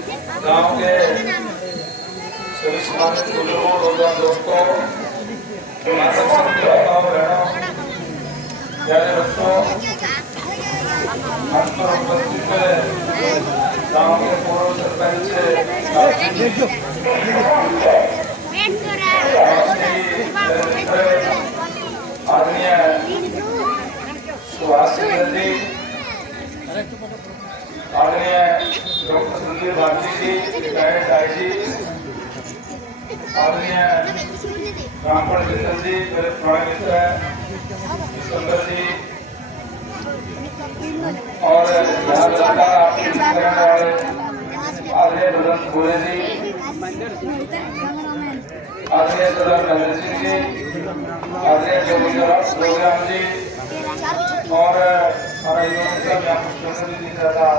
गांव के सभी सम्मानित बुजुर्गों, नौजवान दोस्तों, माता माताओं, बहनों, प्यारे बच्चों, मंच पर उपस्थित गांव के पूर्व सरपंच आदरणीय सुभाष जी, आदरणीय डॉक्टर संदीप भारती जी, रिटायर्ड आईजी, आदरणीय रामपण जिंदल जी, मेरे पुराने मित्र विश्वंबर जी, और यहाँ लगातार आपके करने वाले आदरणीय बलवंत गोले जी, आदरणीय सरदार महेंद्र सिंह जी, आदरणीय प्रोग्राम जी, और हमारा युवा में आपको भी दिख रहा था,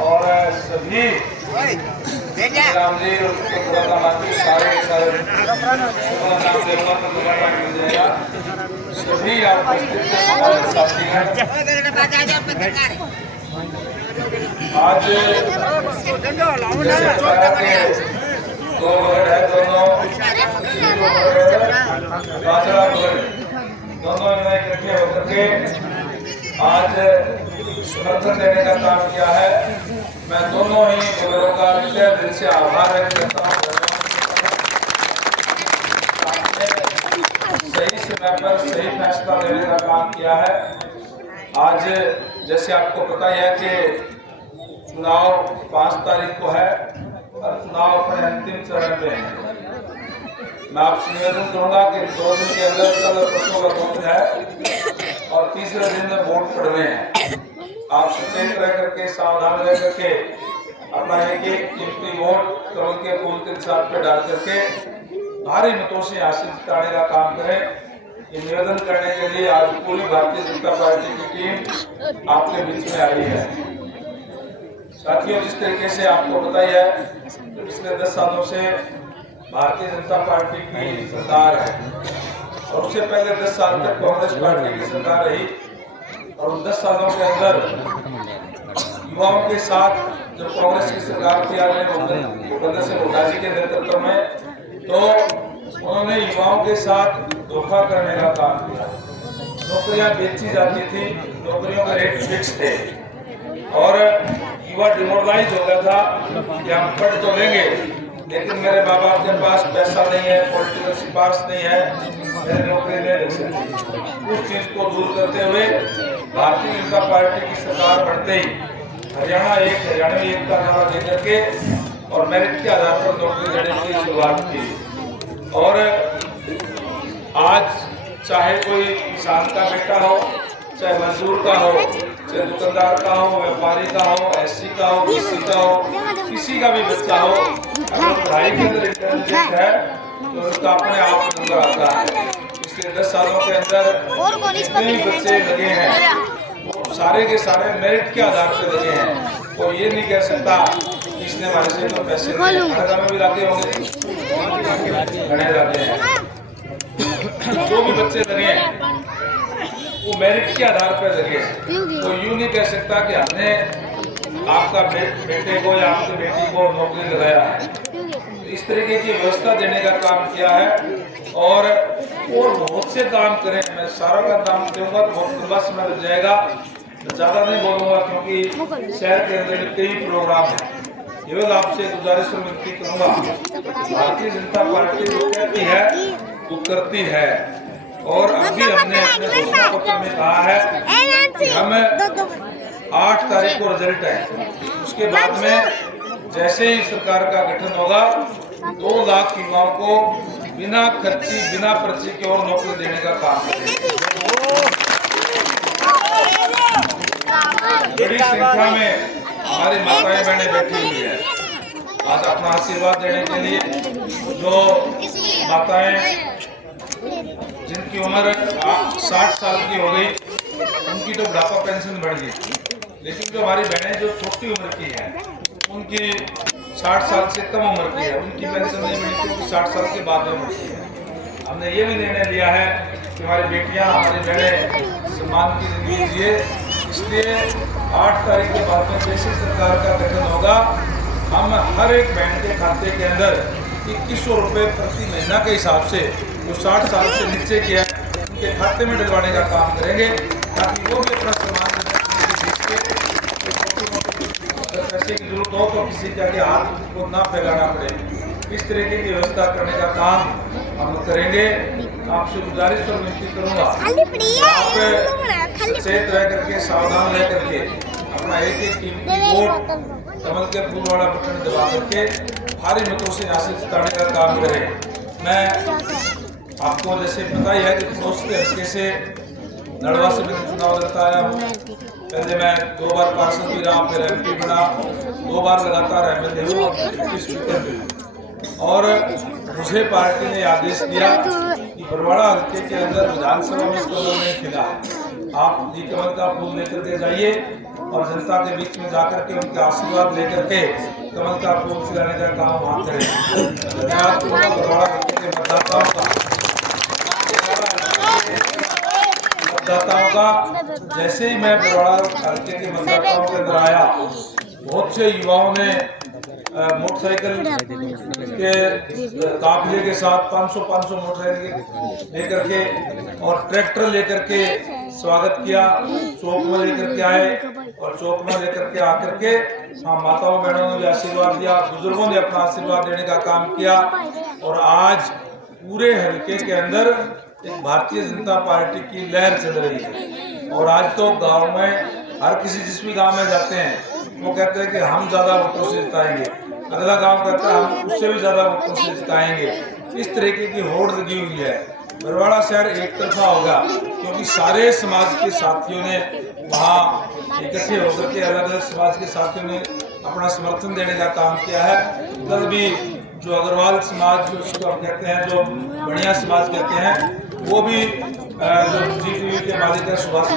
और सभी राम जी सारे सभी आप साथी हैं। आज दो बगड़ है, दोनों इकट्ठे होकर के आज समर्थन देने का काम किया है। मैं दोनों ही बुजुर्गों का दिल से आभार व्यक्त करता हूँ। सही समय पर सही फैसला लेने का काम किया है। आज जैसे आपको पता ही है कि चुनाव 5 तारीख को है और चुनाव अपने अंतिम चरण में है। मैं आपसे निवेदन करूंगा कि 2 दिन के अंदर कल परसों का वोट है और तीसरे दिन में वोट पड़ने हैं। आप सचेत रह करके, सावधान रह करके अपना एक कीमती वोट कमल के फूल के निशान पे डाल करके भारी मतों से हासिल जिताने का काम करें। ये निवेदन करने के लिए आज पूरी भारतीय जनता पार्टी की टीम आपके बीच में आई है। साथियों, जिस तरीके से आपको पता ही है पिछले 10 सालों से भारतीय जनता पार्टी की सरकार है और उससे पहले 10 साल तक कांग्रेस पार्टी की सरकार रही और उन 10 सालों के अंदर युवाओं के साथ जब कांग्रेस की सरकार थी भूपेंद्र सिंह हुड्डा जी के नेतृत्व में, तो उन्होंने युवाओं के साथ धोखा करने का काम किया। नौकरियां बेची जाती थी, नौकरियों का रेट फिक्स थे और युवा डिमोरलाइज हो गया था कि हम पढ़ तो लेंगे लेकिन मेरे माँ बाप के पास पैसा नहीं है, पॉलिटिकल सिफारिश नहीं है, मेरी नौकरी नहीं लग सकती। उस चीज को दूर करते हुए भारतीय जनता पार्टी की सरकार बढ़ते ही हरियाणा एक का नारा दे करके और मेरिट के आधार पर नौकरी देने की शुरुआत की। और आज चाहे कोई किसान का बेटा हो, चाहे मजदूर का हो, चाहे दुकानदार का हो, व्यापारी का हो, एससी का हो, बीसी का हो, किसी का भी बच्चा हो, अगर पढ़ाई के अंदर इंटेलिजेंट है तो उसका अपने आप नंबर आता है। पिछले 10 सालों के अंदर जितने बच्चे लगे हैं वो सारे के सारे मेरिट के आधार पर लगे हैं। कोई ये नहीं कह सकता इसने हमारे से तो पैसे में भी लाते होंगे, गणे लाते हैं। जो भी बच्चे लगे हैं वो मेरिट के आधार पर लगे हैं। तो यूं नहीं कह सकता कि हमने आपका बेटे को या आपकी बेटी को नौकरी लगाया है। इस तरीके की व्यवस्था देने का काम किया है और बहुत से काम करें। मैं सारा का नाम दूंगा तो बहुत लंबा समय लग जाएगा, ज्यादा नहीं बोलूंगा क्योंकि शहर के अंदर कई प्रोग्राम है। केवल आपसे गुजारिश और विनती करूंगा, भारतीय जनता पार्टी जो कहती है वो करती है और अभी हमने अपने घोषणा पत्र में कहा है कि हमें 8 तारीख को रिजल्ट है। उसके बाद में जैसे ही सरकार का गठन होगा 2 लाख युवाओं को बिना खर्ची बिना पर्ची के और नौकरी देने का काम करेंगे। बड़ी संख्या में हमारी माताएं बहनें बैठी हुई है आज अपना आशीर्वाद देने के लिए। जो माताएं जिनकी उम्र 60 साल की हो गई उनकी तो बुढ़ापा पेंशन बढ़ गई, लेकिन जो हमारी बहनें जो छोटी उम्र की है उनकी 60 साल से कम उम्र की है, उनकी पेंशन नहीं मिलती, क्योंकि 60 साल के बाद में मिलती है। हमने ये भी निर्णय लिया है कि हमारी बेटियां हमारी बहनें सम्मान की जिंदगी जिए, इसलिए 8 तारीख के बाद में जैसे सरकार का गठन होगा हम हर एक बहन के खाते के अंदर 2100 रुपये प्रति महीना के हिसाब से जो 60 साल से नीचे के हैं उनके खाते में डलवाने का काम करेंगे, ताकि वो भी अपना सामान अगर पैसे की जरूरत हो तो किसी के आगे हाथ को ना फैलाना पड़े। इस तरीके की व्यवस्था करने का काम हम करेंगे। आपसे गुजारिश और विनती करूँगा, आप सचेत रह करके, सावधान रह करके अपना एक कीमती वोट कमल के फूल वाला बटन दबा करके भारी मतों से यहाँ से जिताने का काम करें। मैं आपको जैसे पता ही है कि दोस्त के हल्के से नड़वा से मैंने चुनाव लड़ता आया हूँ। पहले मैं 2 बार पार्षद भी रहा, फिर MP बना, 2 बार लगातार MLA हूँ, डिप्टी स्पीकर भी। और मुझे पार्टी ने आदेश दिया कि बरवाड़ा हल्के के अंदर विधानसभा में कमल नहीं खिला, आप जी कमल का फूल लेकर के जाइए और जनता के बीच में जाकर के उनके आशीर्वाद लेकर के कमल का फूल खिलाने का काम वहाँ करें। धन्यवाद बरवाड़ा हल्के के मतदाताओं का। जैसे ही मैं बरवाड़ा हल्के के मतदाताओं के अंदर आया, बहुत से युवाओं ने मोटरसाइकिल के काफिले के साथ 500 मोटरसाइकिल लेकर के और ट्रैक्टर लेकर के स्वागत किया। चौक में लेकर के आए और चौक में लेकर के आकर के माताओं बहनों ने भी आशीर्वाद दिया, बुजुर्गों ने अपना आशीर्वाद देने का काम किया। और आज पूरे हल्के के अंदर एक भारतीय जनता पार्टी की लहर चल रही है। और आज तो गांव में हर किसी जिस भी गांव में जाते हैं वो कहते हैं कि हम ज्यादा वोटों से जिताएंगे, अगला गांव कहता है हम उससे भी ज्यादा वोटों से जिताएंगे। इस तरीके की होड़ लगी हुई है। बरवाड़ा शहर एक तरफा होगा क्योंकि सारे समाज के साथियों ने वहाँ इकट्ठे होकर के अलग अलग समाज के साथियों ने अपना समर्थन देने का काम किया है। कल भी जो अग्रवाल समाज जिसको हम कहते हैं, जो बढ़िया समाज कहते हैं, वो भी जो GTV के मालिक है सुभाष